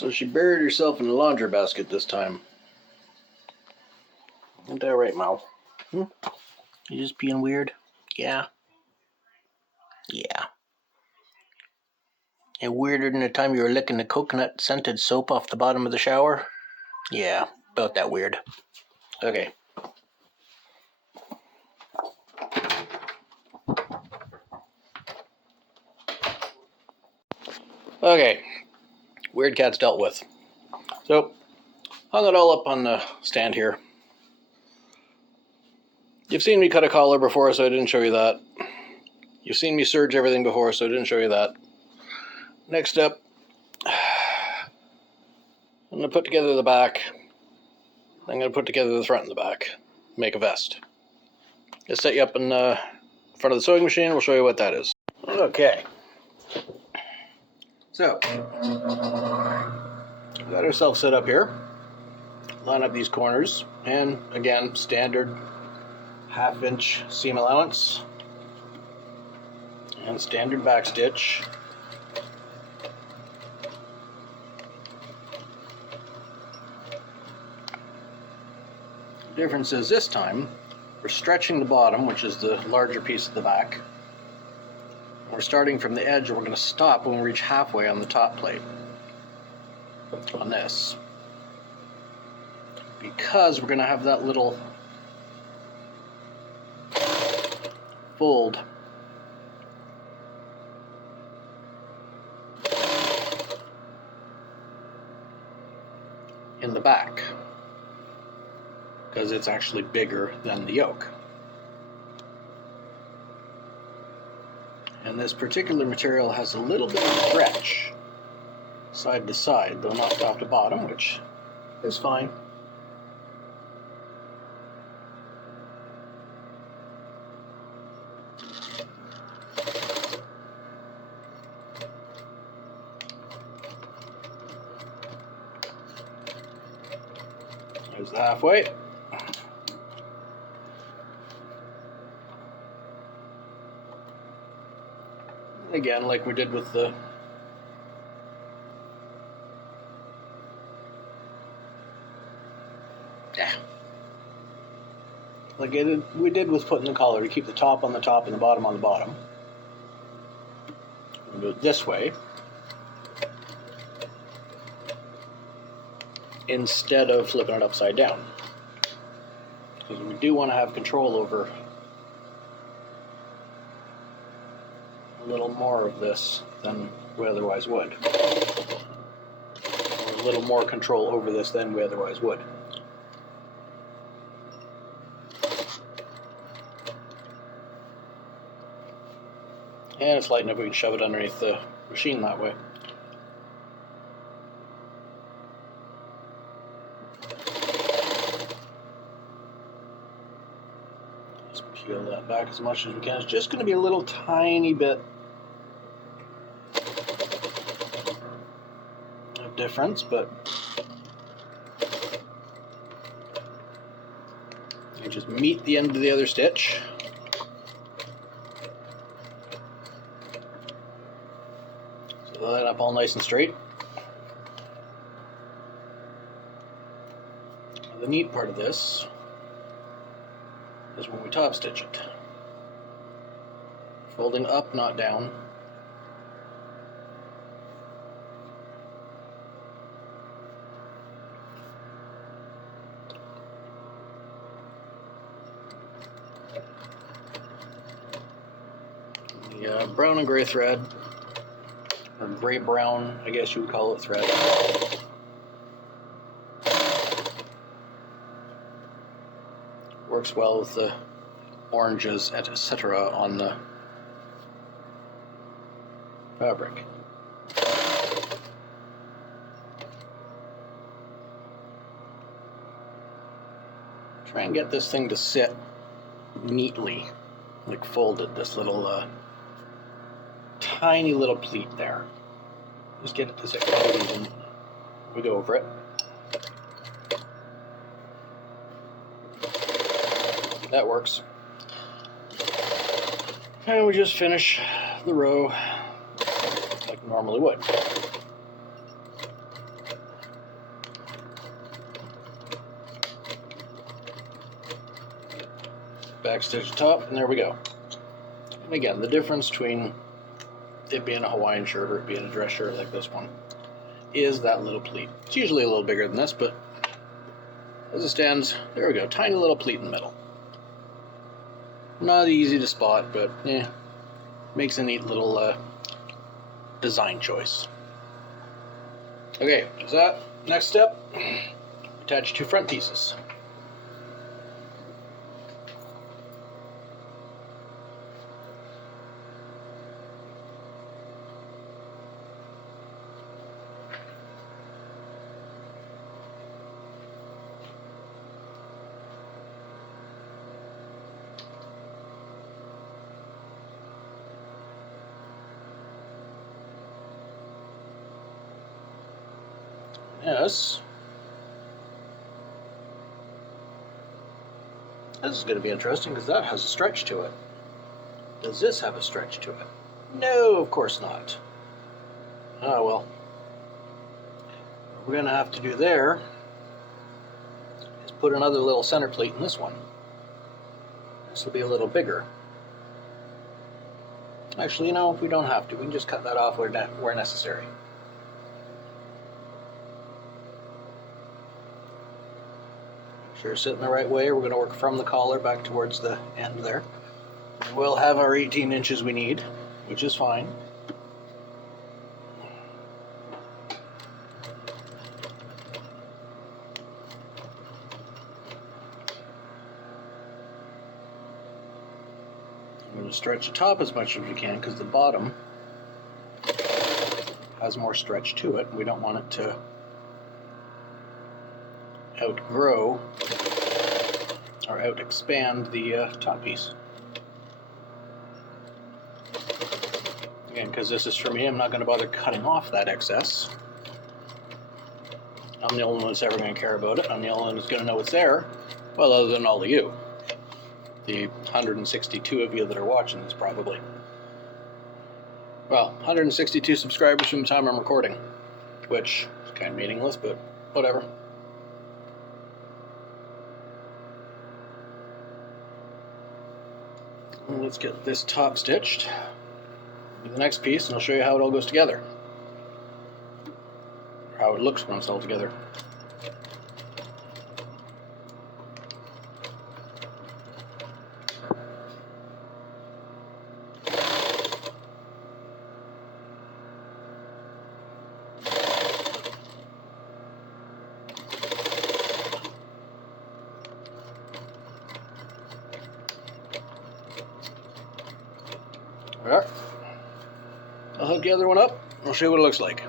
So she buried herself in the laundry basket this time. Isn't that right, Mal? You just being weird? Yeah. Yeah. And weirder than the time you were licking the coconut scented soap off the bottom of the shower? Yeah, about that weird. Okay. Okay. Weird cat's dealt with. So, hung it all up on the stand here. You've seen me cut a collar before, so I didn't show you that. You've seen me serge everything before, so I didn't show you that. Next up, I'm going to put together the back. I'm going to put together the front and the back. Make a vest. Let's set you up in front of the sewing machine. We'll show you what that is. Okay. So, we got ourselves set up here. Line up these corners. And again, standard 1/2 inch seam allowance. And standard back stitch. The difference is this time, we're stretching the bottom, which is the larger piece of the back. We're starting from the edge, and we're going to stop when we reach halfway on the top plate on this. Because we're going to have that little fold in the back, because it's actually bigger than the yoke. And this particular material has a little bit of stretch side to side, though not top to bottom, which is fine. There's the halfway. Again, like we did with the we did with putting the collar, to keep the top on the top and the bottom on the bottom. We'll do it this way instead of flipping it upside down, because we do want to have control over a little more of this than we otherwise would. Or a little more control over this than we otherwise would. And it's light enough we can shove it underneath the machine that way. Just peel that back as much as we can. It's just going to be a little tiny bit of difference, but you just meet the end of the other stitch. Line up all nice and straight. The neat part of this is when we top stitch it. Folding up, not down. The brown and gray thread, or gray-brown, I guess you would call it, thread. Works well with the oranges, etc. on the fabric. Try and get this thing to sit neatly, like folded, this little tiny little pleat there. Just get it to sit quite even. We go over it. That works. And we just finish the row like we normally would. backstitch the top, and there we go. And again, the difference between it being a Hawaiian shirt or it being a dress shirt like this one is that little pleat. It's usually a little bigger than this, but as it stands, there we go, tiny little pleat in the middle. Not easy to spot, but yeah, makes a neat little design choice. Okay, is that next step? Attach 2 front pieces. Yes. This is going to be interesting because that has a stretch to it. Does this have a stretch to it? No, of course not. Oh well. What we're going to have to do there is put another little center plate in this one. This will be a little bigger. Actually, you know, we don't have to. We can just cut that off where necessary. Sure, sitting the right way. We're going to work from the collar back towards the end there. We'll have our 18 inches we need, which is fine. I'm going to stretch the top as much as we can because the bottom has more stretch to it. We don't want it to outgrow or out expand the top piece. Again, because this is for me, I'm not going to bother cutting off that excess. I'm the only one that's ever going to care about it. I'm the only one that's going to know it's there. Well, other than all of you. The 162 of you that are watching this, probably. Well, 162 subscribers from the time I'm recording, which is kind of meaningless, but whatever. Let's get this top stitched. Do the next piece, and I'll show you how it all goes together. Or how it looks when it's all together. Alright. I'll hook the other one up, and I'll show you what it looks like.